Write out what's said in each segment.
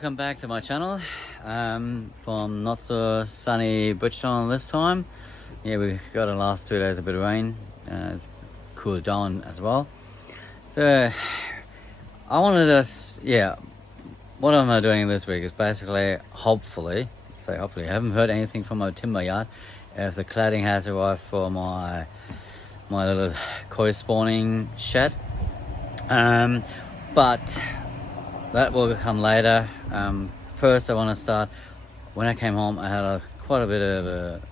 welcome back to my channel from not so sunny Bridgetown this time. Yeah, we got the last 2 days a bit of rain. It's cooled down as well. So I wanted to, what am I doing this week is basically hopefully I haven't heard anything from my timber yard if the cladding has arrived for my little koi spawning shed, but that will come later. First I want to start, when I came home I had quite a bit of a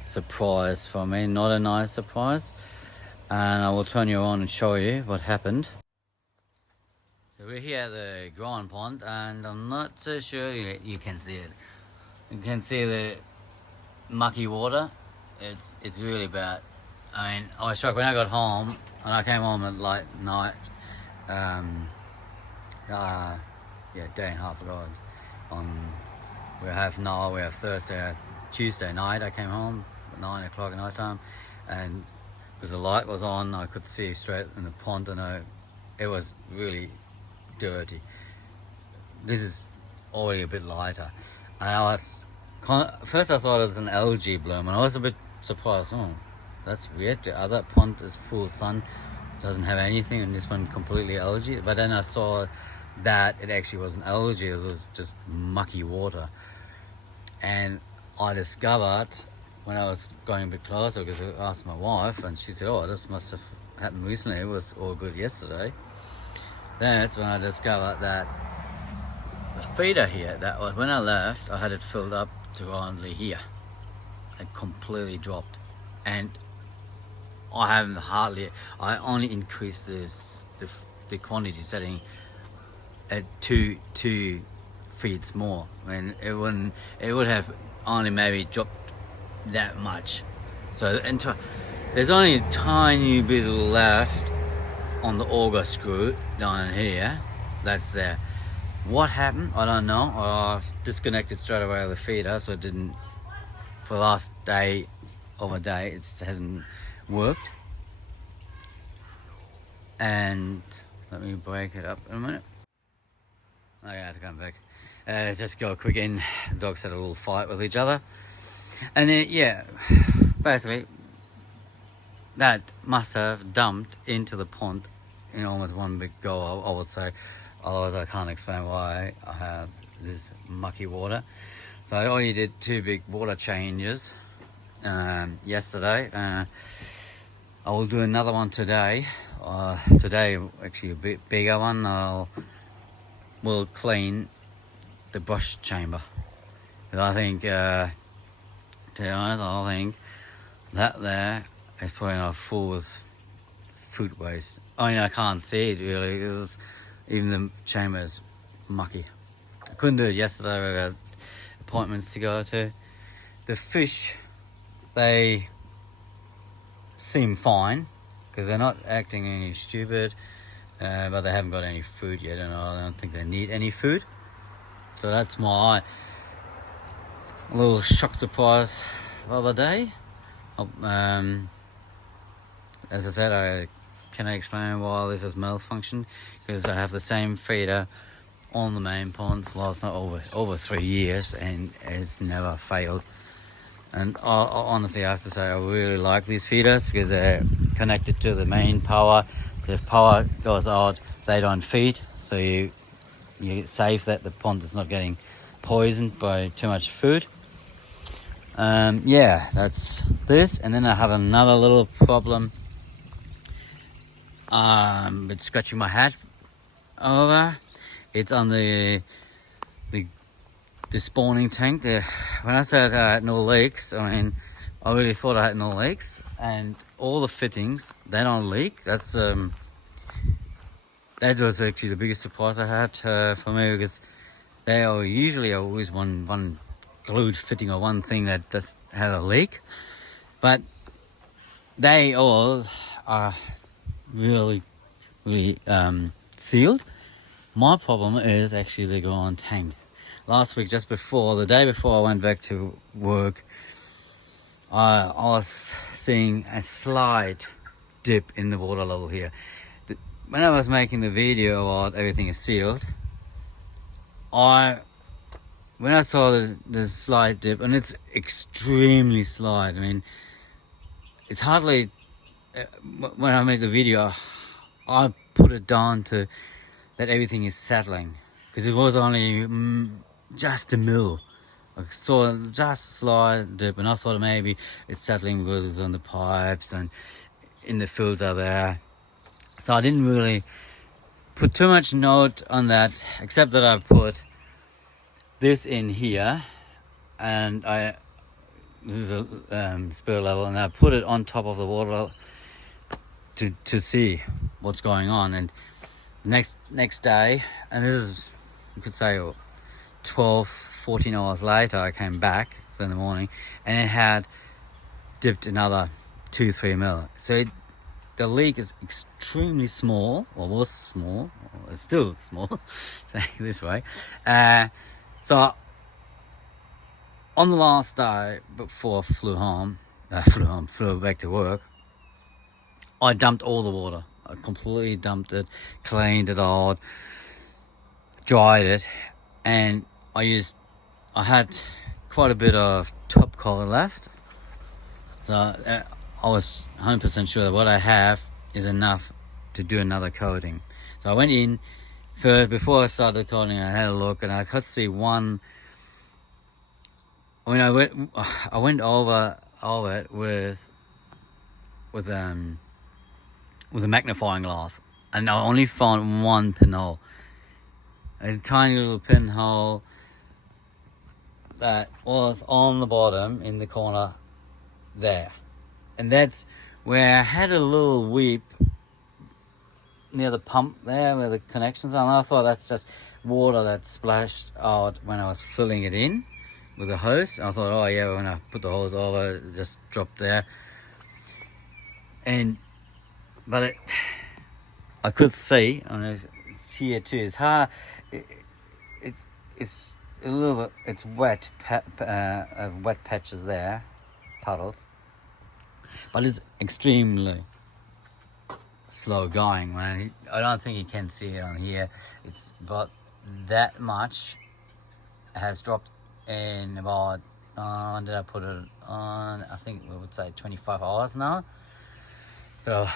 surprise for me, not a nice surprise, and I will turn you on and show you what happened. So we're here at the growing pond and I'm not so sure you can see it. You can see the mucky water. It's really bad. I mean, I was shocked when I got home, and I came home at late night. Day and a half ago. We have Thursday, Tuesday night. I came home at 9 o'clock at night time, and because the light was on, I could see straight in the pond, and it was really dirty. This is already a bit lighter, and first I thought it was an algae bloom, and I was a bit surprised. Oh, that's weird. The other pond is full sun, doesn't have anything, and this one completely algae. But then I saw that it actually wasn't algae, it was just mucky water. And I discovered when I was going a bit closer, because I asked my wife and she said, oh, this must have happened recently, it was all good yesterday. That's when I discovered that the feeder here, that was when I left, I had it filled up to only here. It completely dropped, and I only increased the quantity setting at two feeds more. I mean, it would have only maybe dropped that much. So there's only a tiny bit left on the auger screw down here. That's there. What happened? I don't know. I've disconnected straight away the feeder, so it didn't. For the last day of a day, it hasn't worked. And let me break it up in a minute. I had to come back. Just go quick in. The dogs had a little fight with each other, and then basically that must have dumped into the pond in almost one big go, I would say. Otherwise I can't explain why I have this mucky water. So I already did 2 big water changes yesterday. I will do another one today. Today actually a bit bigger one. We'll clean the brush chamber. Because I think, to be honest, I think that there is probably not full with food waste. I mean, I can't see it really because even the chamber is mucky. I couldn't do it yesterday. We had appointments to go to. The fish, they seem fine because they're not acting any stupid, but they haven't got any food yet, and I don't think they need any food. So that's my little shock surprise the other day. As I said, I cannot explain why this has malfunctioned, because I have the same feeder on the main pond for it's not over 3 years, and it's never failed. And honestly, I have to say I really like these feeders because they're connected to the main power. So if power goes out, they don't feed. So you're safe that the pond is not getting poisoned by too much food. That's this. And then I have another little problem. Been scratching my head over. It's on the spawning tank. When I said I had no leaks, I mean, I really thought I had no leaks, and all the fittings, they don't leak. That was actually the biggest surprise I had for me, because they are usually always one glued fitting or one thing that just had a leak, but they all are really sealed. My problem is actually the growing tank. Last week, the day before I went back to work, I was seeing a slight dip in the water level here. When I was making the video about everything is sealed, when I saw the slight dip, and it's extremely slight. I mean, it's hardly when I made the video, I put it down to that everything is settling, because it was only just a mill. I saw just a slight dip, and I thought maybe it's settling because it's on the pipes and in the filter there. So I didn't really put too much note on that, except that I put this in here, and this is a spill level, and I put it on top of the water to see what's going on. And next day, and this is, you could say 14 hours later, I came back, so in the morning, and it had dipped another 2-3 mil. So the leak is extremely small, or was small, or it's still small, say this way. So on the last day before I flew back to work, I dumped all the water. I completely dumped it, cleaned it out, dried it, and I had quite a bit of top coat left. So I was 100% sure that what I have is enough to do another coating. So I went in first, before I started the coating, I had a look, and I could see one. I mean, I went over it with a magnifying glass, and I only found one pinhole, a tiny little pinhole that was on the bottom in the corner there, and that's where I had a little weep near the pump there where the connections are, and I thought that's just water that splashed out when I was filling it in with a hose. I thought, oh yeah, when I put the hose over, it just dropped there. But I could see, and it's here too, it's hard, it's a little bit, it's wet, wet patches there, puddles, but it's extremely slow going, man. I don't think you can see it on here. It's about that much has dropped in about, when did I put it on? I think we would say 25 hours now. So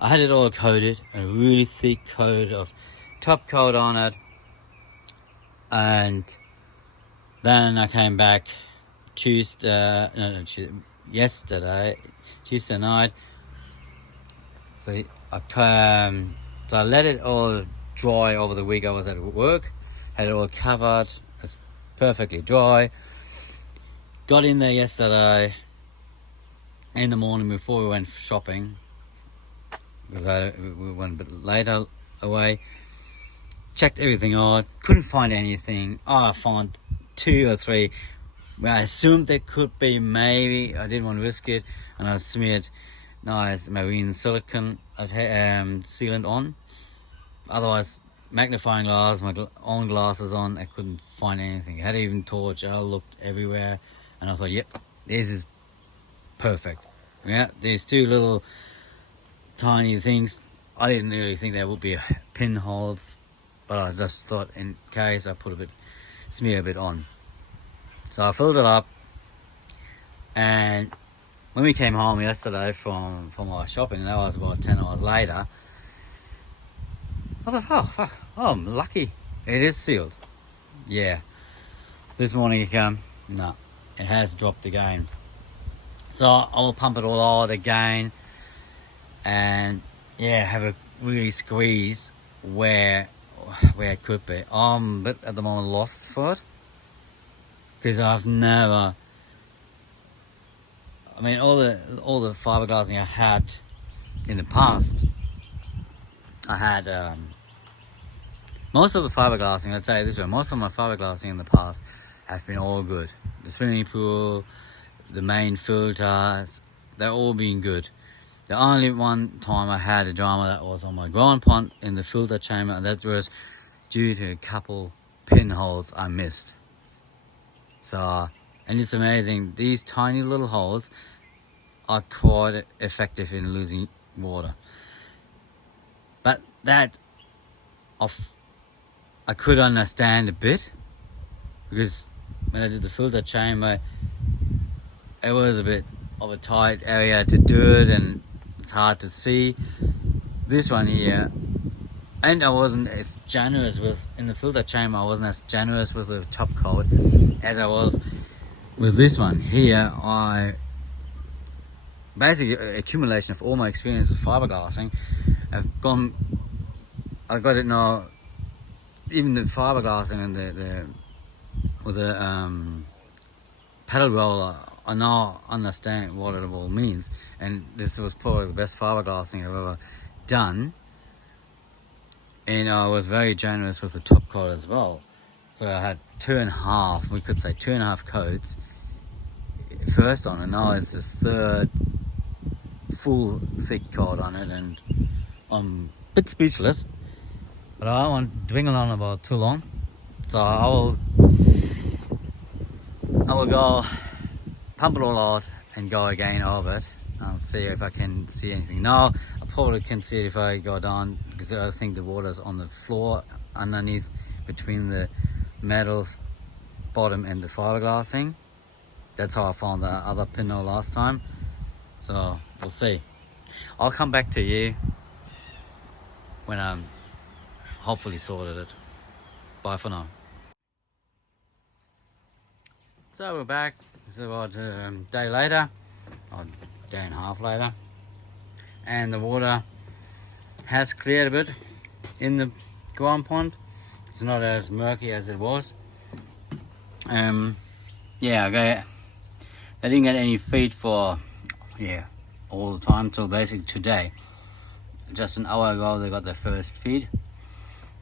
I had it all coated, a really thick coat of top coat on it, and then I came back Tuesday night. So I let it all dry over the week. I was at work, had it all covered, it's perfectly dry. Got in there yesterday in the morning before we went shopping, because we went a bit later away. Checked everything out, couldn't find anything. I found 2 or 3 where I assumed there could be, maybe. I didn't want to risk it, and I smeared nice marine silicone sealant on. Otherwise, magnifying glass, my own glasses on, I couldn't find anything. I had even torch, I looked everywhere, and I thought, yep, this is perfect. Yeah, these 2 little tiny things, I didn't really think there would be pinholes, but I just thought in case I put smear a bit on. So I filled it up, and when we came home yesterday from our shopping, that was about 10 hours later, I thought, oh, I'm lucky. It is sealed. Yeah. This morning you come, no, it has dropped again. So I will pump it all out again, and yeah, have a really squeeze where it could be. I'm a bit at the moment lost for it, because I've never, I mean, all the fiberglassing I had in the past, I had most of the fiberglassing, let's say it this way, most of my fiberglassing in the past have been all good. The swimming pool, the main filters, they're all been good. The only one time I had a drama that was on my ground pond in the filter chamber, and that was due to a couple pinholes I missed. So, and it's amazing, these tiny little holes are quite effective in losing water. But that, I could understand a bit, because when I did the filter chamber, it was a bit of a tight area to do it, and it's hard to see. This one here, and I wasn't as generous with, in the filter chamber, I wasn't as generous with the top coat as I was with this one here. I basically, accumulation of all my experience with fiberglassing, I got it now. Even the fiberglassing and the pedal roller, I now understand what it all means, and this was probably the best fiberglassing I've ever done. And I was very generous with the top coat as well. So I had 2.5, we could say 2.5 coats first on it. Now it's this third full thick coat on it, and I'm a bit speechless. But I don't want to dwindle on about too long. So I will go pump it all out and go again over it and see if I can see anything. Now I probably can see it if I go down, because I think the water's on the floor underneath between the metal bottom and the fiberglassing. That's how I found the other pinhole last time. So we'll see. I'll come back to you when I'm hopefully sorted it. Bye for now. So we're back. It's about a day later, or a day and a half later, and the water has cleared a bit in the ground pond. It's not as murky as it was. Yeah, okay. I didn't get any feed for all the time till basically today. Just an hour ago they got their first feed.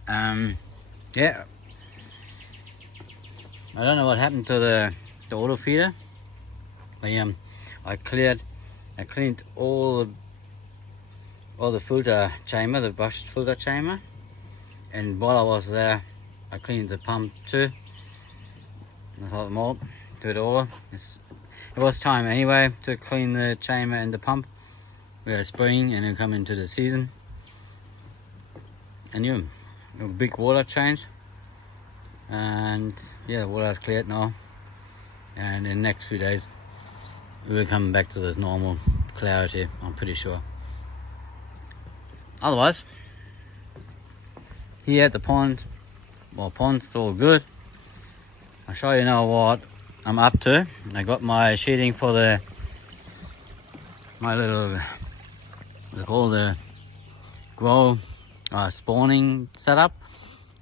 Yeah, I don't know what happened to the auto feeder. I cleaned all the filter chamber, the brushed filter chamber, and while I was there I cleaned the pump too. I thought more do it all. It was time anyway to clean the chamber and the pump. We are spring and then come into the season, and a big water change, and yeah, the water has cleared now, and in the next few days we'll come back to this normal clarity, I'm pretty sure. Otherwise, here at the pond, pond's all good. I'll show you now what I'm up to. I got my sheeting for my little, what's it called, the grow spawning setup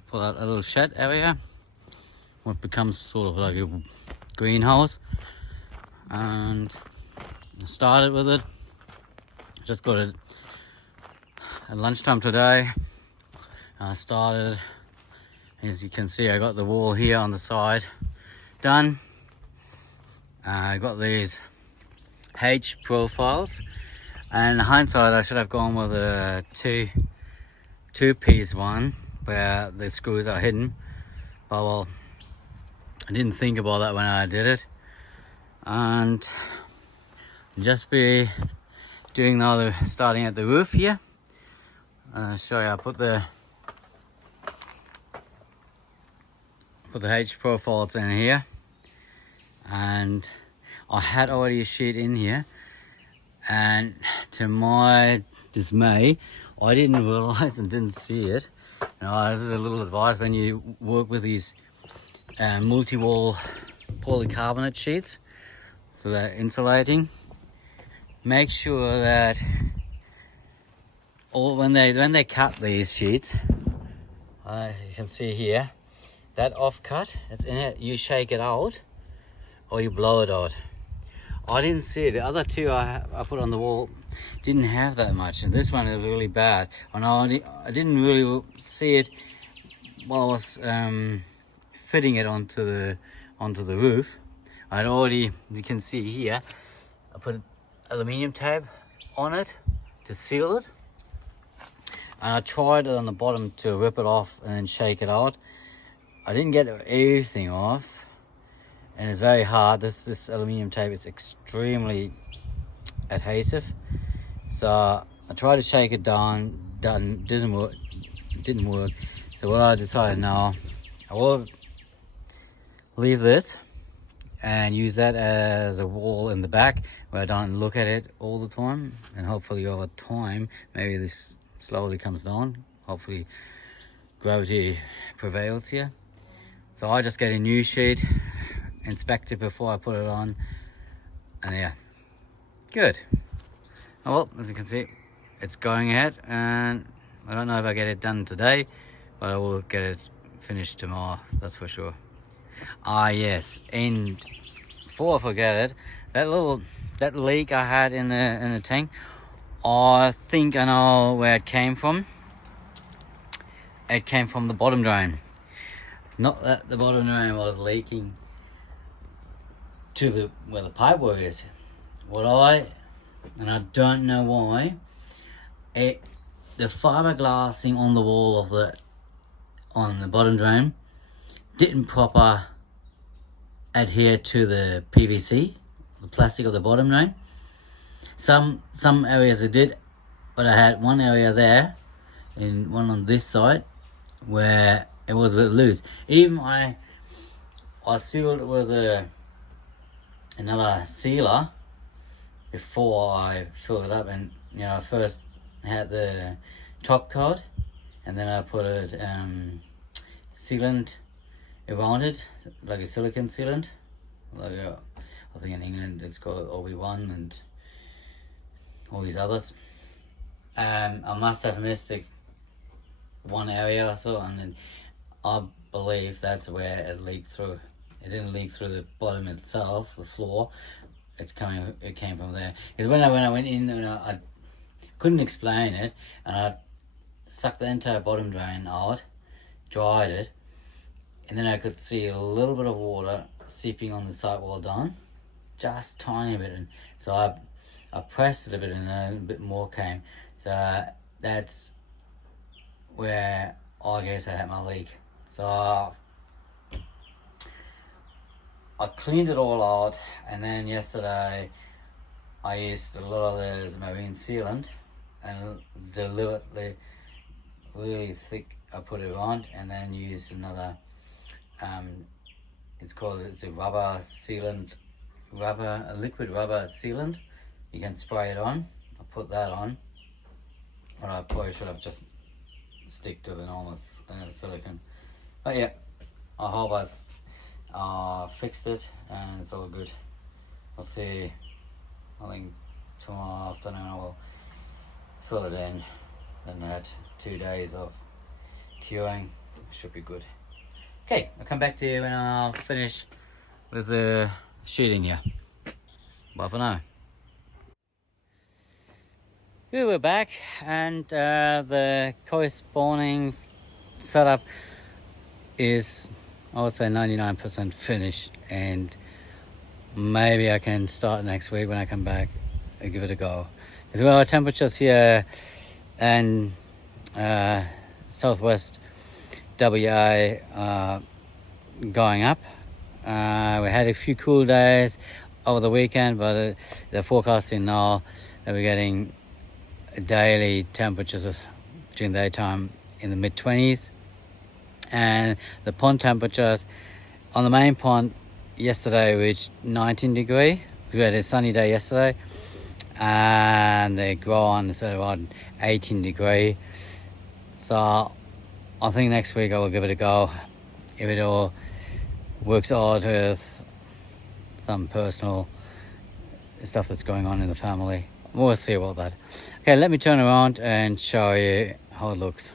for that little shed area, what becomes sort of like a greenhouse. And I started with it. Just got it at lunchtime today. I started, as you can see, I got the wall here on the side done. I got these H profiles, and in hindsight I should have gone with a two-piece one where the screws are hidden, but well, I didn't think about that when I did it. And just be doing now starting at the roof here. I'll show you. I put the H profiles in here, and I had already a sheet in here, and to my dismay I didn't realize and didn't see it. This is a little advice when you work with these multi-wall polycarbonate sheets, so they're insulating. Make sure that when they cut these sheets, you can see here, that offcut that's in it, you shake it out or you blow it out. I didn't see it. The other two I put on the wall didn't have that much, and this one is really bad. And I didn't really see it while I was fitting it onto the roof. I'd already, you can see here, I put aluminium tape on it to seal it, and I tried it on the bottom to rip it off and then shake it out. I didn't get everything off, and it's very hard. This aluminium tape is extremely adhesive, so I tried to shake it down, didn't work. So what I decided now, I will leave this and use that as a wall in the back where I don't look at it all the time, and hopefully over time maybe this slowly comes down. Hopefully gravity prevails here. So I just get a new sheet, inspect it before I put it on, and yeah, good. Oh, well, as you can see, it's going ahead, and I don't know if I get it done today, but I will get it finished tomorrow, that's for sure. Ah yes, and before I forget it, that leak I had in the tank, I think I know where it came from. It came from the bottom drain. Not that the bottom drain was leaking to where the pipe work is. And I don't know why, the fiberglassing on the wall on the bottom drain didn't proper adhere to the PVC, the plastic of the bottom drain. Some areas it did, but I had one area there and one on this side where it was a bit loose. Even I sealed it with another sealer before I filled it up, and I first had the top coat and then I put it sealant around it, like a silicone sealant, like I think in England it's called OB1 and all these others. I must have missed one area or so, and then I believe that's where it leaked through. It didn't leak through the bottom itself, the floor. It came from there. Because when I went in, I couldn't explain it, and I sucked the entire bottom drain out, dried it, and then I could see a little bit of water seeping on the sidewall down, just tiny bit. And so I pressed it a bit, and a bit more came. So that's where I guess I had my leak. So I cleaned it all out, and then yesterday I used a lot of this marine sealant and deliberately really thick I put it on, and then used another it's a rubber sealant, a liquid rubber sealant. You can spray it on. I put that on, or I probably should have just stick to the normal silicone. But yeah, I hope I fixed it and it's all good. I'll see. I think tomorrow afternoon I will fill it in. Then I had 2 days of curing. Should be good. Okay, I'll come back to you when I'll finish with the sheeting here. Bye for now. Okay, we're back, and the corresponding setup is, I would say, 99% finished, and maybe I can start next week when I come back and give it a go. Because our temperatures here and southwest WA are going up. We had a few cool days over the weekend, but they're forecasting now that we're getting daily temperatures during the daytime in the mid-20s, and the pond temperatures on the main pond yesterday reached 19 degrees. We had a sunny day yesterday, and the ground is around 18 degrees. So I think next week I will give it a go, if it all works out with some personal stuff that's going on in the family. We'll see about that. Okay, let me turn around and show you how it looks.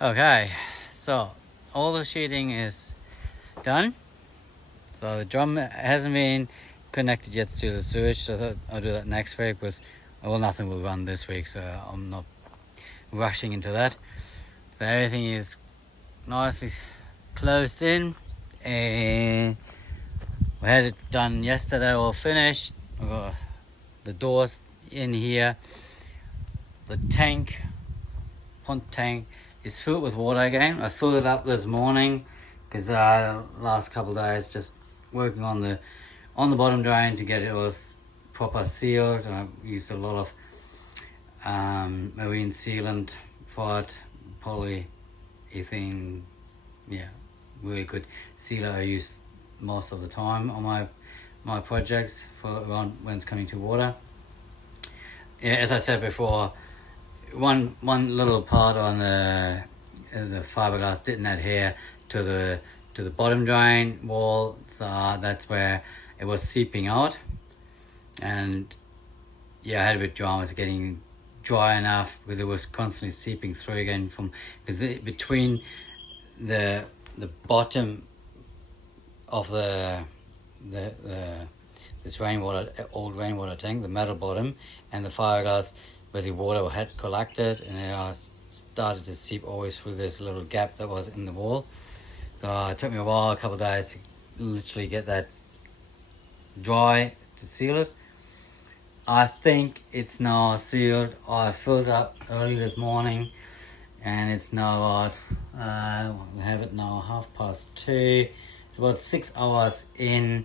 Okay, so all the sheeting is done. So the drum hasn't been connected yet to the sewage, so I'll do that next week, because nothing will run this week, so I'm not rushing into that. So everything is nicely closed in, and we had it done yesterday, all finished. We've got the doors in here. The pond tank is filled with water again. I filled it up this morning because last couple of days just working on the bottom drain to get it all proper sealed. I used a lot of marine sealant for it, polyethylene, yeah, really good sealer I use most of the time on my projects for when it's coming to water. Yeah, as I said before, one little part on the fiberglass didn't adhere to the bottom drain wall, so that's where it was seeping out. And yeah, I had a bit drama with getting dry enough because it was constantly seeping through again because between the bottom of this old rainwater tank, the metal bottom, and the fiberglass, basically water had collected and it started to seep always through this little gap that was in the wall. So it took me a while, a couple of days, to literally get that dry to seal it. I think it's now sealed. I filled up early this morning and it's now we have it now 2:30. It's about 6 hours in.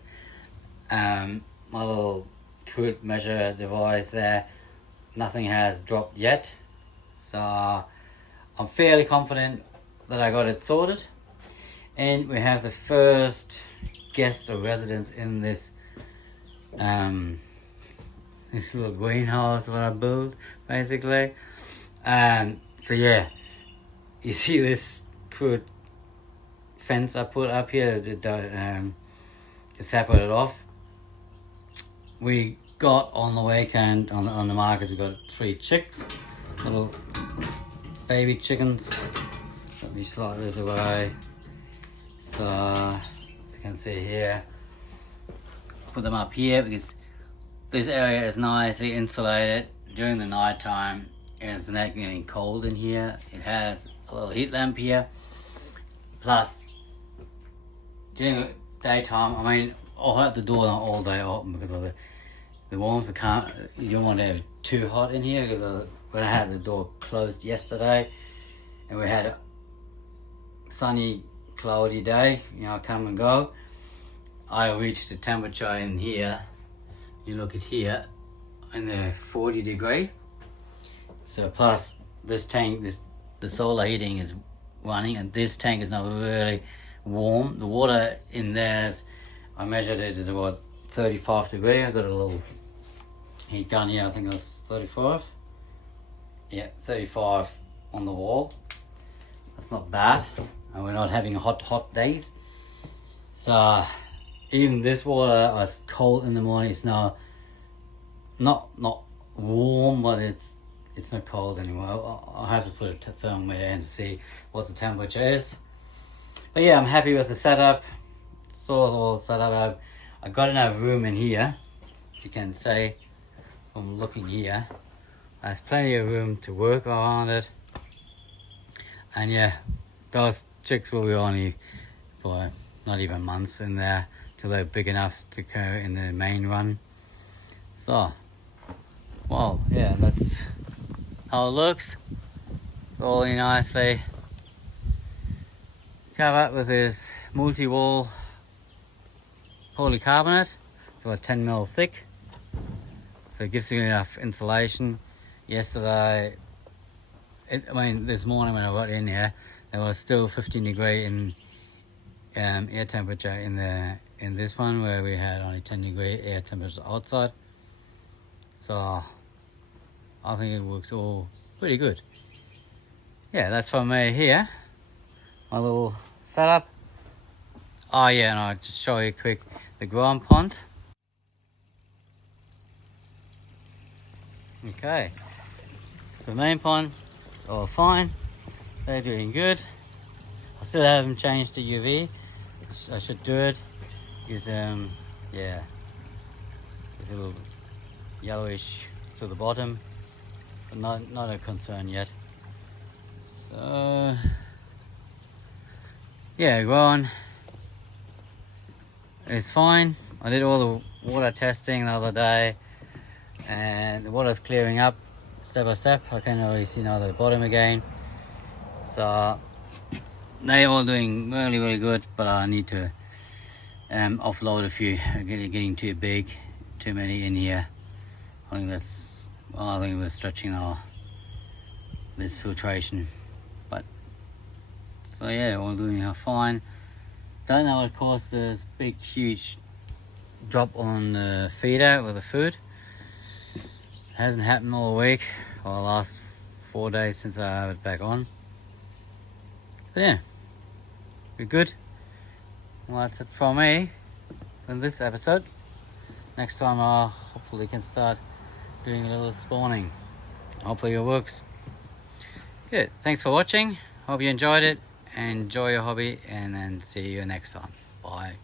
My little crude measure device there, nothing has dropped yet, so I'm fairly confident that I got it sorted. And we have the first guest or residents in this this little greenhouse what I built basically. So yeah, you see this crude fence I put up here to separate it off. We got on the weekend on the markets, we got 3 chicks, little baby chickens. Let me slide this away. So as you can see here, put them up here because this area is nicely insulated during the night time. It's not getting cold in here. It has a little heat lamp here. Plus, during the daytime, I mean, I'll have the door all day open because of the warmth. You don't want to have too hot in here because when I had the door closed yesterday and we had a sunny, cloudy day, come and go, I reached the temperature in here. You look at here, in the 40 degree. So plus this tank, the solar heating is running, and this tank is now really warm. The water in there, I measured it, is about 35 degree. I got a little heat gun here, I think it was 35. Yeah, 35 on the wall. That's not bad, and we're not having hot days. So even this water was cold in the morning. It's now not warm, but it's not cold anymore. I'll have to put a thermometer in to see what the temperature is. But yeah, I'm happy with the setup. It's all set up. I got enough room in here, as you can see from looking here. There's plenty of room to work around it. And yeah, those chicks will be only for not even months in there till they're big enough to go in the main run. So, well, yeah, that's how it looks. It's all nicely covered with this multi-wall polycarbonate. It's about 10 mil thick, so it gives you enough insulation. Yesterday, this morning when I got in here, there was still 15 degree in air temperature in this one, where we had only 10 degree air temperature outside. So I think it works all pretty good. Yeah, that's from me here, my little setup. Oh yeah, and I'll just show you quick the ground pond. Okay, so the main pond, all fine. They're doing good. I still haven't changed the UV. I should do it. Because yeah, it's a little yellowish to the bottom, but not a concern yet. So yeah, growing is fine. I did all the water testing the other day, and the water's clearing up step by step. I can already see now the bottom again. So they're all doing really, really good, but I need to offload a few. Getting too big, too many in here. I think we're stretching this filtration, but So yeah, all doing fine. Don't know what caused this big huge drop on the feeder with the food. Hasn't happened all week or the last 4 days since I have it back on. But yeah, we're good. Well, that's it from me in this episode. Next time I hopefully can start doing a little spawning. Hopefully it works. Good. Thanks for watching. Hope you enjoyed it. Enjoy your hobby and then see you next time. Bye.